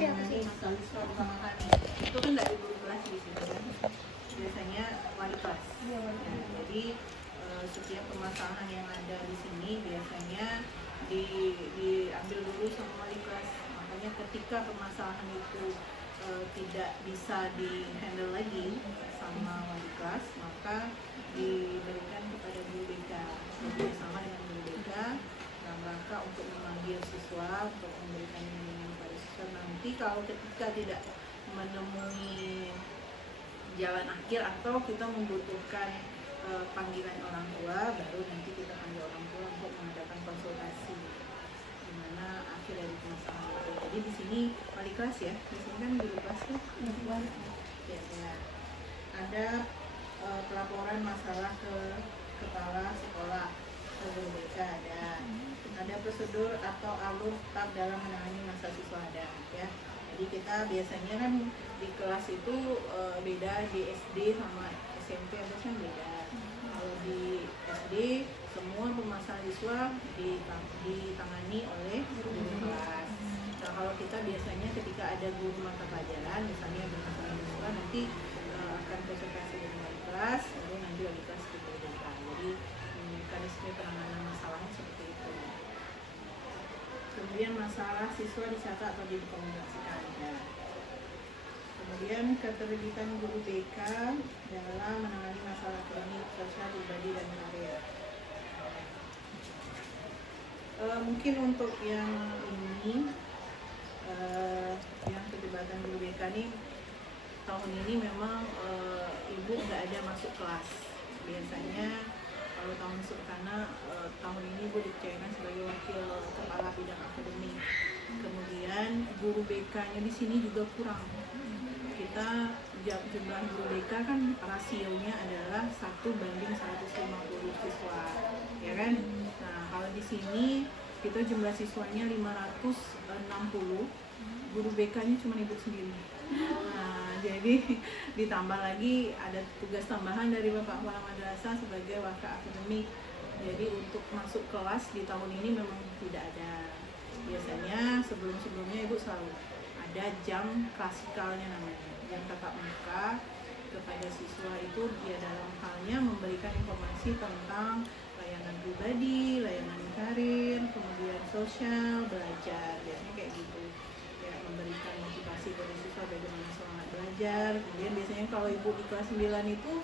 mengenai masalah siswa pertemanan itu kan dari guru kelas di sini kan, biasanya wali kelas. Ya, jadi setiap permasalahan yang ada di sini biasanya diambil dulu sama wali kelas. Makanya ketika permasalahan itu tidak bisa di-handle lagi sama wali kelas, maka diberikan kepada guru BK, bersama dengan guru BK dalam rangka untuk memanggil siswa, untuk memberikan bimbingan kepada siswa. Nanti kalau ketika tidak menemui jalan akhir atau kita membutuhkan panggilan orang tua, baru nanti kita panggil orang tua untuk mengadakan konsultasi gimana akhir dari permasalahan itu. Jadi di sini wali kelas ya, di sini kan guru kelas tuh ya. Ada pelaporan masalah ke kepala sekolah, ke guru BK ada prosedur atau alur tetap dalam menangani masalah siswa ada ya. Jadi kita biasanya kan di kelas itu beda di SD sama SMP itu kan beda. Kalau di SD semua permasalahan siswa ditangani oleh guru kelas. Nah kalau kita biasanya ketika ada guru mata pelajaran misalnya bermasalah siswa nanti akan konsultasi dengan wali kelas, lalu nanti wali kelas ke guru BK. Jadi mekanisme penanganan masalahnya seperti itu. Kemudian masalah siswa dicatat atau dikomunikasikan ada. Kemudian keterlibatan guru BK dalam menangani masalah akademik, sosial, pribadi dan karir. Mungkin untuk yang ini, yang keterlibatan guru BK ini tahun ini memang ibu nggak ada masuk kelas. Biasanya kalau tahun karena tahun ini ibu dipercayakan sebagai wakil kepala bidang akademik. Kemudian guru BK-nya di sini juga kurang. Kita jumlah guru BK kan rasionya adalah 1:150 siswa, ya kan? Nah kalau di sini kita jumlah siswanya 560, guru BK-nya cuma ibu sendiri. Nah, jadi ditambah lagi ada tugas tambahan dari Bapak Kepala Madrasah sebagai wakil akademik. Jadi untuk masuk kelas di tahun ini memang tidak ada. Biasanya sebelum-sebelumnya ibu selalu ada jam klasikalnya namanya, jam tatap muka kepada siswa itu dia dalam halnya memberikan informasi tentang layanan pribadi, layanan karir, kemudian sosial, belajar, biasanya kayak gitu. Memberikan motivasi kepada siswa bagaimana semangat belajar. Kemudian biasanya kalau ibu di kelas 9 itu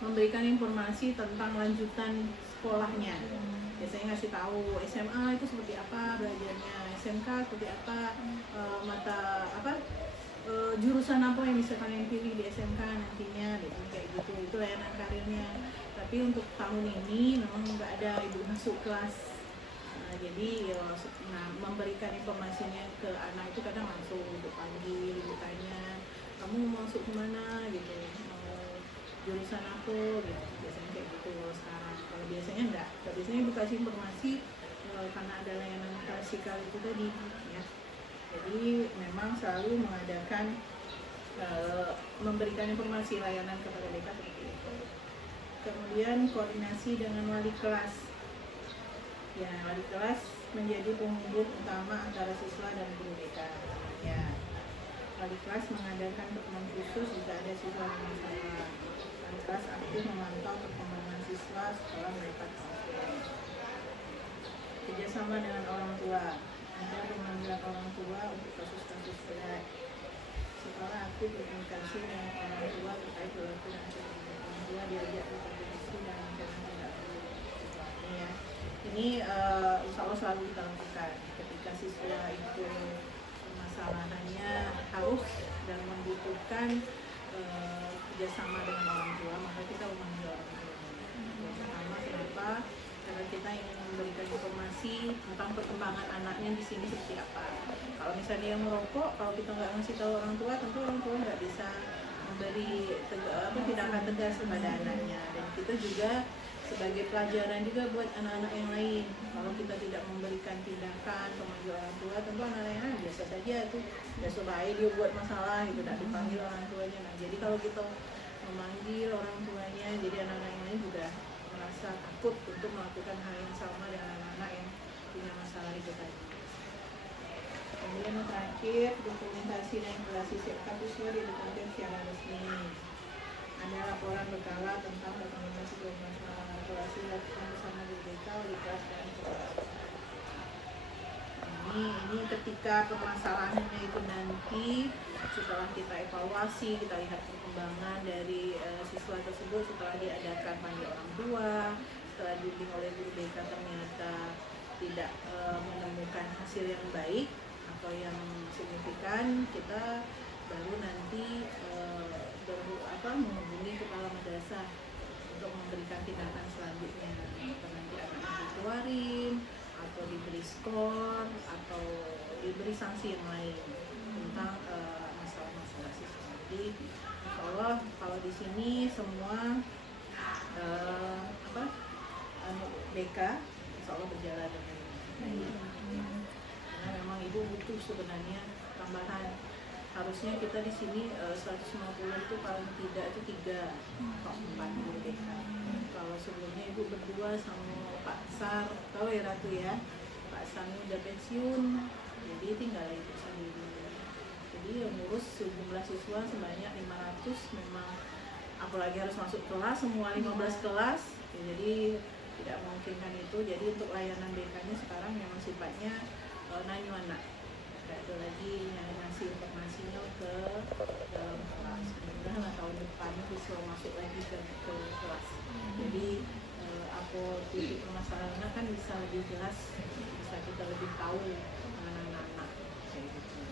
memberikan informasi tentang lanjutan sekolahnya. Biasanya ngasih tahu SMA itu seperti apa belajarnya, SMK seperti apa, mata apa, jurusan apa yang bisa kalian pilih di SMK nantinya, biasanya kayak gitu. Itu layanan karirnya. Tapi untuk tahun ini memang nggak ada ibu masuk kelas. Jadi memberikan informasinya ke anak itu kadang langsung untuk panggil, ibu tanya kamu mau masuk kemana gitu, mau jurusan apa gitu, biasanya kayak gitu sekarang. Kalau biasanya enggak, biasanya ibu kasih informasi karena ada layanan klasikal itu tadi ya. Jadi memang selalu mengadakan memberikan informasi layanan kepada BK seperti itu. Kemudian koordinasi dengan wali kelas. Ya, wali kelas menjadi penghubung utama antara siswa dan guru BK. Ya, wali kelas mengadakan pertemuan khusus jika ada siswa yang masalah. Wali kelas aktif memantau perkembangan siswa setelah mereka konsul. Kerjasama dengan orang tua. Ada pemanggilan orang tua untuk kasus-kasus berat. Sekolah aktif berkomunikasi dengan orang tua terkait perilaku dan aktivitas orang tua, diajak berkomunikasi dan rencana tindak lanjut. Ya. Ini insya Allah selalu kita lakukan ketika siswa itu permasalahannya harus dan membutuhkan kerjasama dengan orang tua, maka kita memanggil orang tua. Yang pertama kenapa? Karena kita ingin memberikan informasi tentang perkembangan anaknya di sini seperti apa. Kalau misalnya dia merokok, kalau kita nggak ngasih tahu orang tua, tentu orang tua nggak bisa memberi tindakan tegas kepada anaknya. Dan kita juga sebagai pelajaran juga buat anak-anak yang lain. Kalau kita tidak memberikan tindakan memanggil orang tua, tentu anak-anak yang lain biasa saja itu biasa baik dia buat masalah itu tidak dipanggil orang tuanya. Nah jadi kalau kita memanggil orang tuanya, jadi anak-anak yang lain juga merasa takut untuk melakukan hal yang sama dengan anak-anak yang punya masalah itu tadi. Kemudian terakhir, dokumentasi dan evaluasi sertifikat siswa didapatkan secara resmi. Ada laporan berkala tentang dokumentasi evaluasi dilakukan bersama guru BK, wali kelas dan sekolah. Ini ketika permasalahannya itu nanti setelah kita evaluasi, kita lihat perkembangan dari siswa tersebut setelah diadakan panggil orang tua, setelah dibimbing oleh guru BK ternyata tidak menemukan hasil yang baik atau yang signifikan, kita baru nanti menghubungi kepala madrasah untuk memberikan tindakan selanjutnya. Nanti akan dikeluarin atau diberi skor atau diberi sanksi yang lain tentang masalah-masalah siswa. Jadi insya Allah kalau di sini semua BK insya Allah berjalan dengan baik. Karena memang ibu butuh sebenarnya tambahan. Harusnya kita di sini 150 itu paling tidak itu 3 atau 4 guru BK. Kalau sebelumnya ibu berdua sama Pak Sar, tahu ya Ratu ya, Pak Sarnya udah pensiun, jadi tinggal ibu sendiri. Jadi yang ngurus sejumlah siswa sebanyak 500, memang apalagi harus masuk kelas semua 15 kelas, ya, jadi tidak memungkinkan itu. Jadi untuk layanan BK-nya sekarang memang sifatnya nanyu anak, tidak ada lagi yang ngasih informasinya ke dalam kelas. Mudah-mudahan tahun depan bisa masuk lagi ke kelas. Jadi titik permasalahannya kan bisa lebih jelas, bisa kita lebih tahu dengan anak-anak kayak gitu.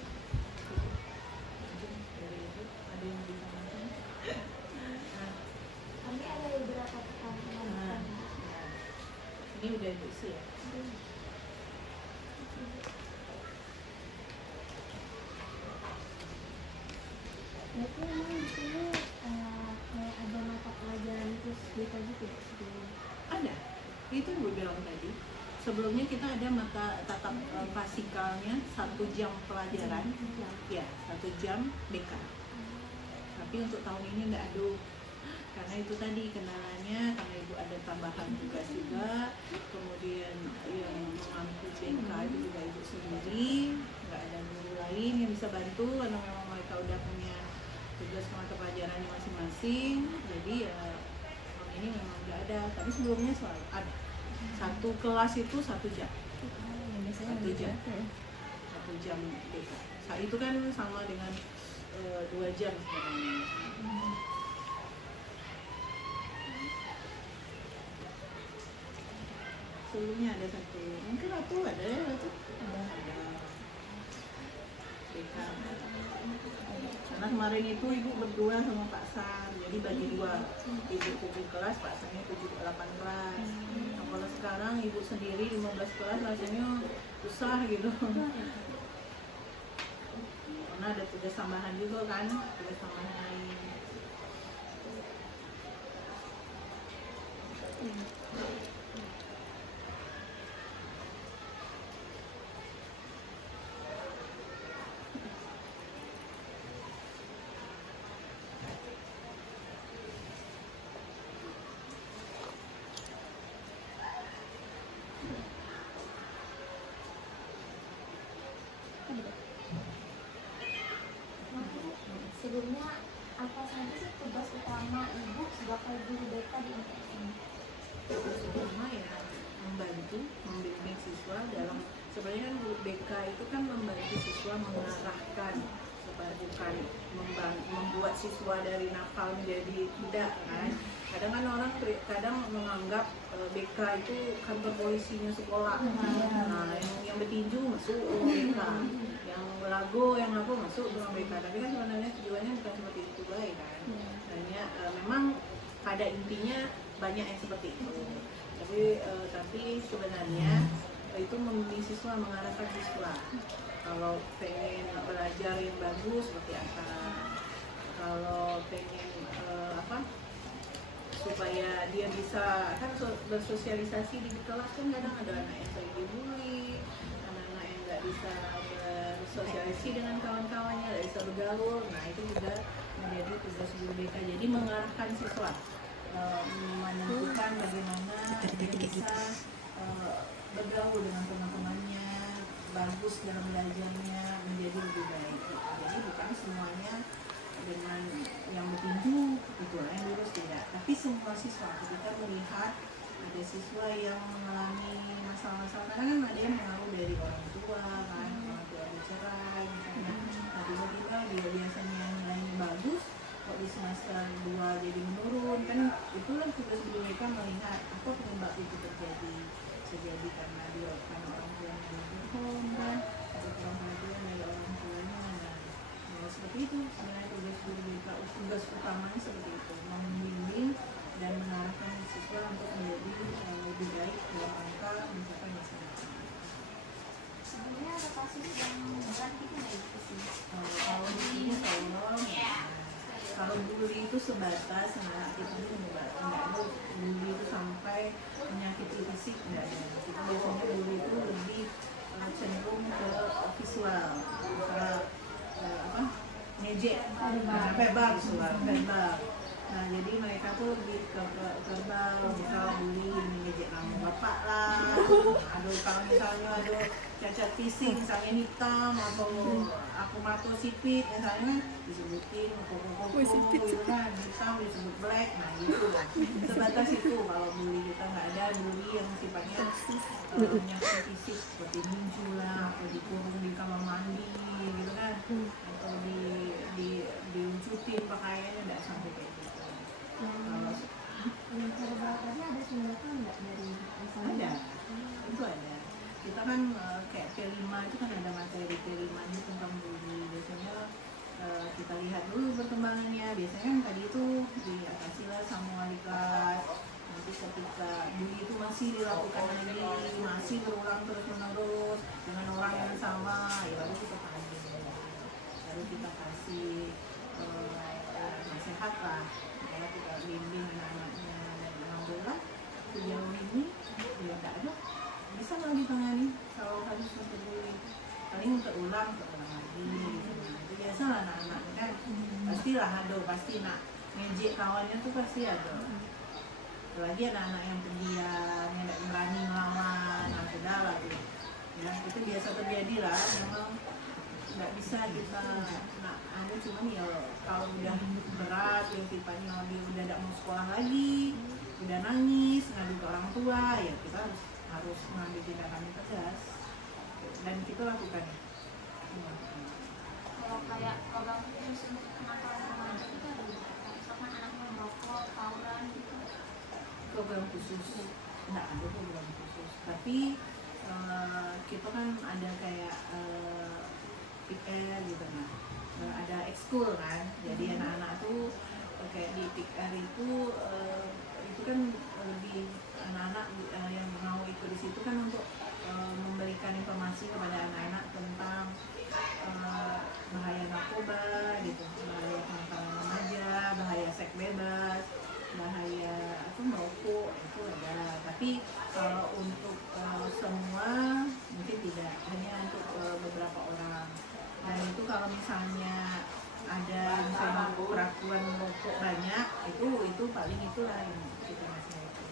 Dari itu ada yang ditambahkan? Kami ada beberapa pertanyaan. Ini udah diisi ya. Berarti memang di sini kayak ada mata pelajaran terus BK gitu sebelum. Ada, itu yang gue bilang tadi. Sebelumnya kita ada mata tatap fasikalnya 1 jam pelajaran, ya 1 jam BK. Tapi untuk tahun ini enggak ada, karena itu tadi kendalanya, karena ibu ada tambahan tugas juga, kemudian yang mengampu BK itu juga ibu sendiri, nggak ada guru lain yang bisa bantu karena memang mereka udah punya tugas mata pelajarannya masing-masing. Jadi ya tahun ini memang nggak ada, tapi sebelumnya selalu ada. 1 kelas itu 1 jam. 1 jam. 1 jam BK. Saat itu kan sama dengan 2 jam sebenarnya. Sebelumnya ada 1, mungkin Ratu ada ya Ratu? Ada BK. Karena kemarin itu ibu berdua sama Pak Sar, jadi bagi 2, ibu 7 kelas, Pak Sarnya 8 kelas. Nah, kalau sekarang ibu sendiri 15 kelas rasanya susah gitu. Karena ada tugas tambahan juga kan, tugas tambahan lain. Sebelumnya apa saja sih tugas utama ibu sebagai guru BK di MTS ini? Tugas utama ya membantu membimbing siswa dalam, sebenarnya kan guru BK itu kan membantu siswa mengarahkan, bukan membuat siswa dari nakal menjadi tidak kan. Kadang kan orang menganggap BK itu kantor polisinya sekolah. Nah, yang bertinju masuk BK, yang belago yang apa masuk dalam BK. Tapi kan sebenarnya tujuannya bukan seperti itu baik kan. Hanya memang pada intinya banyak yang seperti itu. Tapi sebenarnya itu membimbing siswa, mengarahkan siswa. Kalau pengen belajar yang bagus seperti apa, kalau pengen supaya dia bisa kan bersosialisasi di kelas, kan kadang ada anak yang sering dibully, anak-anak yang nggak bisa bersosialisasi dengan kawan-kawannya, nggak bisa bergaul. Nah itu juga menjadi tugas guru BK, jadi mengarahkan siswa, menentukan bagaimana dia bisa bergaul dengan teman-temannya, bagus dalam belajarnya, menjadi lebih siswa ketika melihat ada siswa yang mengalami masalah-masalah, karena kan ada yang mengaruh dari orang tua kan, orang tua bercerai misalnya, nah tiba-tiba dia biasanya nilainya bagus, kok di semester 2 jadi menurun, kan itulah tugas guru mereka melihat apa penyebab itu terjadi. Bisa jadi karena orang tuanya berbohong kan, atau kurang perhatian dari orang tuanya. Nah, seperti itu sebenarnya tugas guru mereka, tugas utamanya seperti itu, membimbing dan mengarahkan siswa untuk menjadi lebih baik dalam rangka mencapai masa depan. Sebenarnya ada kasus yang berat gitu nggak itu sih? Kalau di sini kalau bully itu sebatas anak kita itu enggak ada bully itu sampai menyakiti fisik, enggak ada. Itu biasanya bully itu lebih cenderung ke visual, ngejek, verbal, nah jadi mereka tuh lebih ke verbal, misal bully, ngejek nama bapak lah, aduh kalau misalnya ada cacat fisik, misalnya hitam atau aku mato sipit, misalnya disebutin kuku gitu kan, hitam disebut black, nah gitu lah, sebatas itu. Kalau bully kita nggak ada bully yang sifatnya menyakiti fisik seperti ninju lah, atau dikurung di kamar mandi gitu kan, atau diucutin pakaiannya, nggak sampai kayak gitu. Yang verbal tadi ada sumbernya nggak dari misalnya? Itu ada. Kita kan kayak P5 itu kan ada materi P5 nya tentang bully. Biasanya kita lihat dulu perkembangannya. Biasanya kan tadi itu diatasi lah sama wali kelas. Nanti ketika bully itu masih dilakukan lagi, masih berulang terus menerus dengan orang yang sama, ya baru kita tagih, baru kita kasih nasihat lah. Kalau kita bimbing anak-anaknya, dan alhamdulillah sejauh ini ya nggak ada, bisa nggak ditangani kalau harus untuk bully, paling terulang lagi gitu. Itu biasa lah anak-anak kan, pastilah ada, pasti nak ngejek kawannya tuh pasti ada. Apalagi anak-anak yang pendiam, yang tidak berani melawan, nah sudah lah tuh ya, itu biasa terjadi lah, memang nggak bisa kita cuman ya kalau udah berat yang tipanya dia udah tidak mau sekolah lagi, udah nangis ngadu ke orang tua, ya kita harus mengambil tindakan yang tegas dan kita lakukan. Kalau kayak program khusus untuk kenakalan remaja itu ada misalkan anaknya merokok, tawuran gitu. Program khusus nggak ada program khusus, tapi kita kan ada kayak PR gitu kan, ada ekskul kan, jadi anak-anak tuh kayak di PR itu kan lebih anak-anak yang mau ikut di situ kan untuk memberikan informasi kepada anak-anak tentang bahaya narkoba gitu, bahaya kenakalan remaja, bahaya seks bebas, bahaya merokok, itu ada. Tapi kalau untuk semua mungkin tidak, hanya untuk beberapa orang. Dan itu kalau misalnya ada misalnya peraturan merokok banyak, itu paling itulah yang kita masih itu.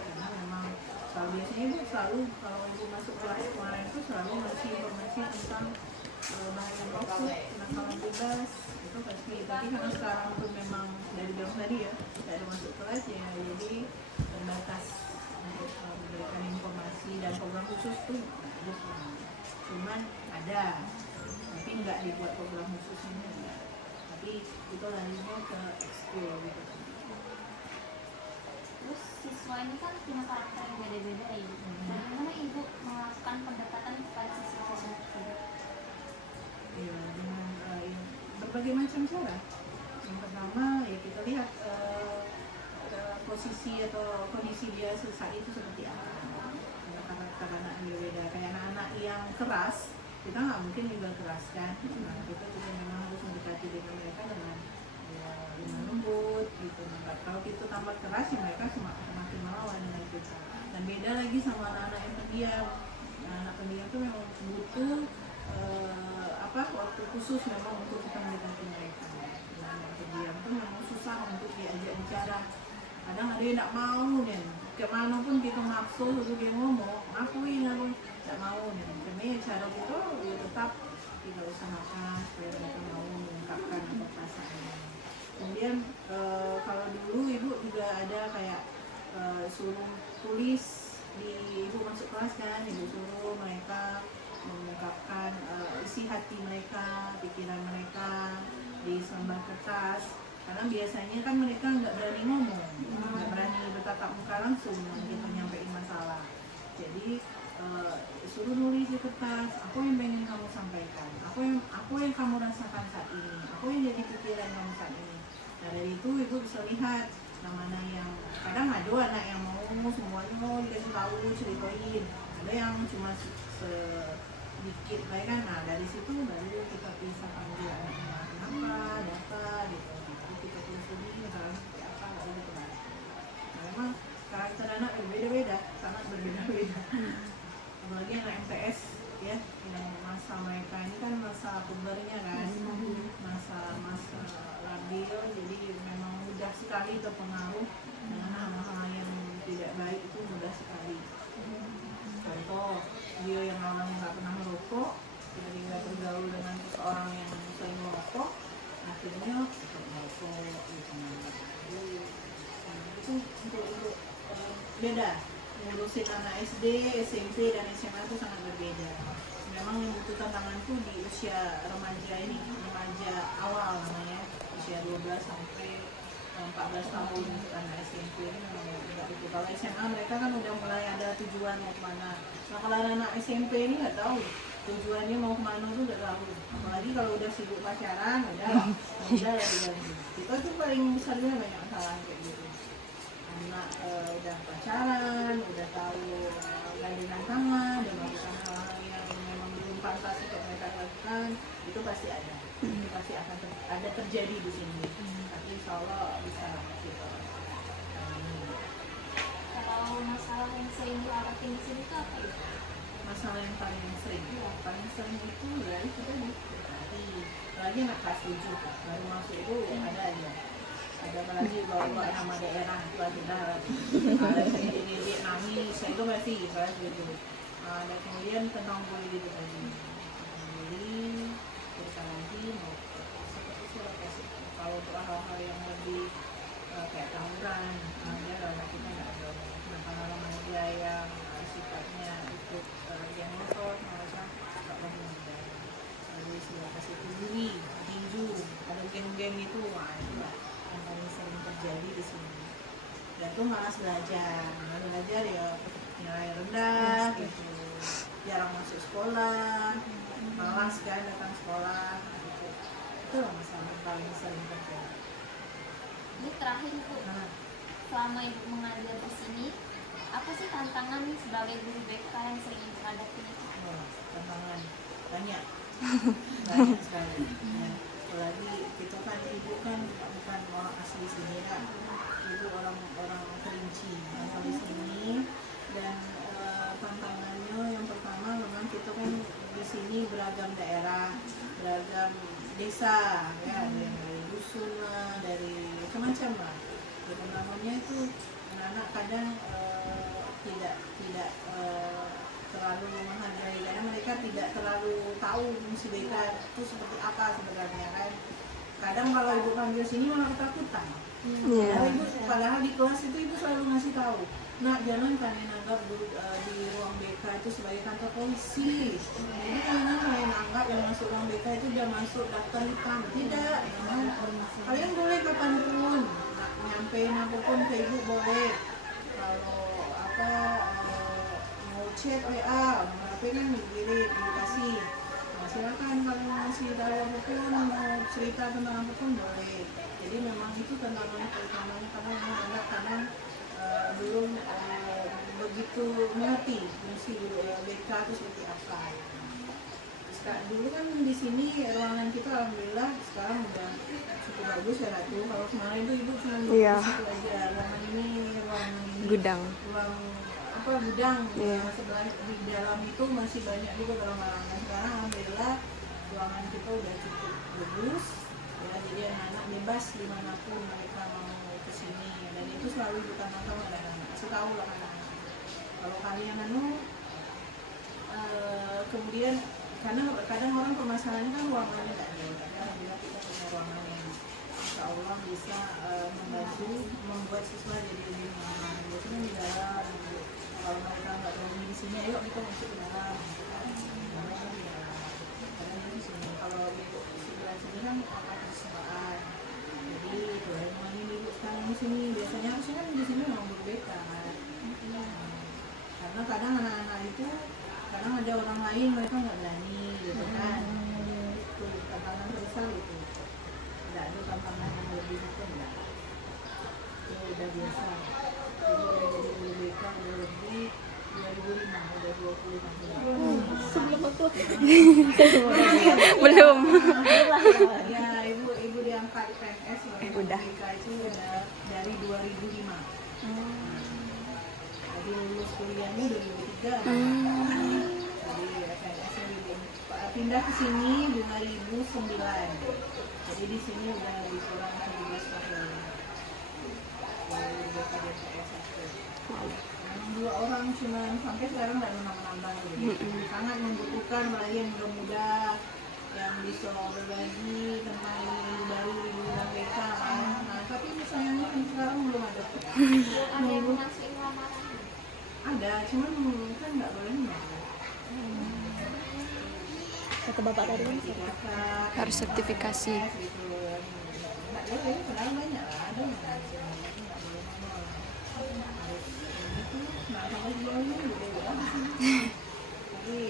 Karena memang kalau biasanya ibu selalu kalau ibu masuk kelas kemarin itu selalu ngasih informasi tentang bahaya merokok, kenakalan bebas, itu pasti. Tapi karena sekarang tuh memang dari jam tadi ya tidak ada masuk kelas ya, jadi terbatas untuk memberikan informasi, dan program khusus tuh ada sebenarnya. Cuman ada, tapi nggak dibuat program khususnya, enggak. Tapi itu larinya ke ekskul gitu. Terus siswa ini kan punya karakter yang beda-beda ya. Bagaimana ibu melakukan pendekatan kepada siswa-siswa tersebut? Ya, dengan berbagai macam cara. Yang pertama ya kita lihat posisi atau kondisi dia saat itu seperti apa. Karakter anak dia beda. Kayak anak-anak yang keras, kita nggak mungkin juga keras kan. Nah, kita juga memang harus mendekati dengan mereka dengan lembut gitu. Nah, kalau kita tambah keras ya mereka semakin melawan dengan kita. Dan beda lagi sama anak-anak yang pendiam. Nah, anak pendiam itu memang butuh waktu khusus memang untuk kita mendekati mereka. Nah, yang pendiam itu memang susah untuk diajak bicara. Kadang ada yang tidak mau nih, kemana pun kita maksa untuk dia ngomong, ngakuin aku tidak mau nih. Karena ya cara kita ya tetap kita usahakan supaya mereka mau mengungkapkan apa perasaannya. Kemudian kalau dulu ibu juga ada kayak suruh tulis di ibu masuk kelas kan, ibu suruh mereka mengungkapkan isi hati mereka, pikiran mereka di selembar kertas. Karena biasanya kan mereka nggak berani ngomong, nggak berani bertatap muka langsung gitu nyampein masalah. Jadi suruh nulis di kertas, apa yang pengen kamu sampaikan, apa yang kamu rasakan saat ini, apa yang jadi pikiran kamu saat ini. Nah dari itu ibu bisa lihat mana yang kadang ada anak yang mau semuanya mau dikasih tahu ceritain, ada yang cuma sedikit baik kan. Nah dari situ baru kita bisa panggil anaknya kenapa, ada apa gitu. Jadi kita tulis ini misalnya seperti apa gitu kan. Nah, memang karakter anak berbeda-beda, sangat berbeda-beda. Apalagi anak MTS ya, yang masa mereka ini kan masa pubernya kan, masa labil, jadi memang mudah sekali terpengaruh dengan hal-hal yang tidak baik, itu mudah sekali. Contoh, dia yang awalnya nggak pernah merokok, tiba-tiba bergaul dengan seseorang yang sering merokok, akhirnya merokok gitu. Itu untuk beda. Ngurusin anak SD, SMP, dan SMA itu sangat berbeda. Memang yang butuh tantangan tuh di usia remaja ini, remaja awal namanya, usia 12 sampai 14 tahun untuk anak SMP ini memang enggak itu. Kalau SMA mereka kan udah mulai ada tujuan mau kemana. Nah kalau anak SMP ini nggak tahu tujuannya mau kemana tuh nggak tahu. Apalagi kalau udah sibuk pacaran, udah ya diganti. Kita tuh paling besarnya banyak masalah kayak gitu. Anak udah pacaran, udah tahu gandengan tangan, dan melakukan hal-hal yang memang belum pantas untuk mereka lakukan, itu pasti ada. Itu pasti akan ada terjadi di sini. Tapi insya Allah bisa kita. Kalau masalah yang sering dialami di sini itu apa ya? Masalah yang paling sering itu ya itu tadi. Lagi anak kelas 7 baru masuk itu ada aja. Ada apalagi bawa nama daerah itu ada saya jadi nangis, saya itu masih saya gitu. Dan kemudian tentang bully gitu tadi, bully terus lagi mau seperti surat kasih. Kalau untuk hal-hal yang lebih kayak tawuran, dia kalau kita nggak ada. Nah kalau remaja yang sifatnya ikut yang motor, malah tak ada. Lalu surat kasih bully, tinju, ada geng-geng itu, wah itu lah yang paling sering terjadi di sini. Dan tuh malas belajar ya nilai rendah gitu, jarang masuk sekolah, malas kan datang sekolah gitu. Itu lah masalah paling sering terjadi. Ini terakhir Bu, selama Ibu mengajar di sini, apa sih tantangan nih sebagai guru BK yang sering Ibu hadapi? Tantangan banyak sekali. Ya. Apalagi kita kan ibu kan bukan orang asli sini kan, ibu orang Kerinci asal di sini. Dan tantangannya yang pertama memang kita kan di sini beragam daerah, beragam desa ya, dari dusun lah, dari macam-macam lah. Dan namanya itu anak-anak kadang tidak terlalu menghargai, karena mereka tidak terlalu tahu fungsi BK itu seperti apa sebenarnya kan. Kadang kalau ibu panggil sini malah ketakutan. Padahal di kelas itu ibu selalu ngasih tahu, nak jangan kalian anggap di ruang BK itu sebagai kantor polisi. Jadi kalian anggap yang masuk ruang BK itu udah masuk daftar hitam. Tidak, kalian boleh kapanpun nyampein apapun ke ibu boleh. Kalau mau chat WA, nomor HP kan dikirim, dikasih. Nah, silakan kalau mau ngasih tahu apapun, mau cerita tentang apapun boleh. Jadi memang itu tantangan utamanya, karena anak kadang belum begitu mengerti fungsi BK itu seperti apa. Dulu kan di sini ruangan kita alhamdulillah sekarang udah cukup bagus ya Ratu. Kalau kemarin tuh ibu cuma di situ aja, ruangan ini gudang. Gudang. Sebelah di dalam itu masih banyak juga barang-barang. Nah, sekarang alhamdulillah ruangan kita udah cukup bagus ya, jadi anak-anak bebas dimanapun mereka mau kesini. Dan itu selalu ditanamkan oleh anak-anak, kasih tahu lah anak-anak kalau kalian kemudian, karena kadang orang permasalahannya kan ruangannya nggak ada, alhamdulillah kita punya ruangan yang insya Allah bisa membantu membuat siswa jadi lebih nyaman. Biasanya di dalam, kalau mereka nggak berani di sini, ayo kita masuk ke dalam. Karena di sini kalau ibu sebelah sini kan apa kesukaan. Jadi boleh main ibu sekarang di sini. Biasanya harusnya kan di sini memang berbeda kan. Karena kadang anak-anak itu kadang ada orang lain mereka nggak berani gitu kan. Itu tantangan terbesar itu. Tidak ada tantangan yang lebih itu enggak. Itu udah biasa. Jadi udah jadi guru BK udah lebih 2005 udah 20 tahun. Sebelum aku Belum. Ya ibu diangkat PNS sebagai Udah. BK itu udah dari 2005. Jadi lulus kuliahnya 2003. Jadi PNS pindah ke sini 2009. Jadi di sini udah lebih kurang 17 tahun. Jadi BKDPS aku. Memang 2 orang cuma sampai sekarang nggak menambah gitu. Sangat membutuhkan apalagi yang muda-muda yang bisa berbagi tentang ilmu baru ilmu BK kan. Nah tapi sayangnya kan sekarang belum ada. Ada yang mengasuhin lamaran. Ada, cuman kan nggak boleh nggak. kata bapak tadi kan Harus sertifikasi. Gitu. Nggak boleh, padahal banyak lah ada yang nggak boleh manual. Harus gitu. Nah sampai sejauh ini udah bilang. Jadi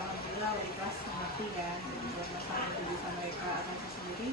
alhamdulillah wali kelas mengerti kan buat masalah itu bisa mereka atasi sendiri.